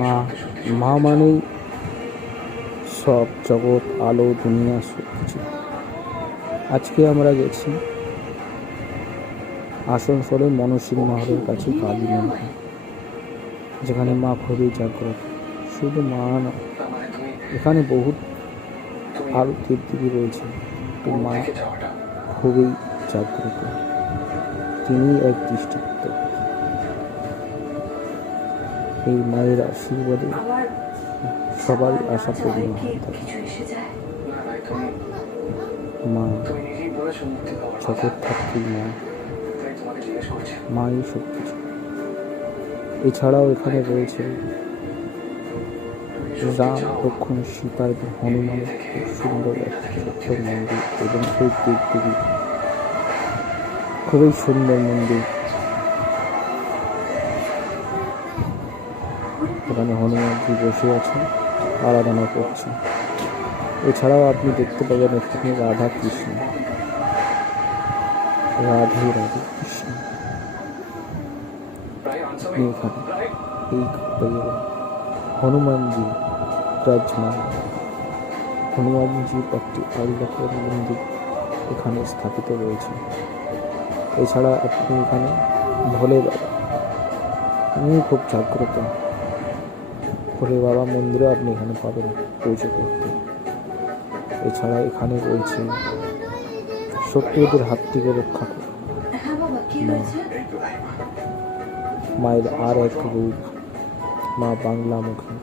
মা মা মানেই সব জগৎ, আলো, দুনিয়া, সব কিছু। আজকে আমরা গেছি আসানসোলের মনসিং মহলের কাছে কালী মন্দির, যেখানে মা খুবই জাগ্রত। শুধু মা না, এখানে বহুত আরও দেবদেবী রয়েছে, তো মা খুবই জাগ্রত। তিনি এক দৃষ্টিকৃত। এই মায়ের আশীর্বাদে সবাই আশা পূর্ণ হয়ে থাকে। মা জগৎ থাকি মা, মাই সব কিছু। এছাড়াও এখানে রয়েছে রাম, লক্ষ্মণ, সীতার, হনুমানের খুব সুন্দর একটা ছোট্ট মন্দির, এবং সেই দেবদেবী খুবই সুন্দর মন্দির। এখানে হনুমানজি বসে আছেন, আরাধনা করছেন। এছাড়াও আপনি দেখতে পাবেন এখানে রাধা কৃষ্ণ, রাধে রাধে কৃষ্ণ। আপনি এখানে এই হনুমানজি বিরাজমান। হনুমানজির একটি আলাদা মন্দির এখানে স্থাপিত রয়েছে। এছাড়া আপনি এখানে ভোলে বাবা, উনি খুব জাগ্রত। ভোলে বাবা মন্দিরও আপনি এখানে পাবেন পুজো করতে। এছাড়া এখানে রয়েছে শত্রুদের হাত থেকে রক্ষা করা মা। মায়ের আর এক রূপ মা বাংলামুখী।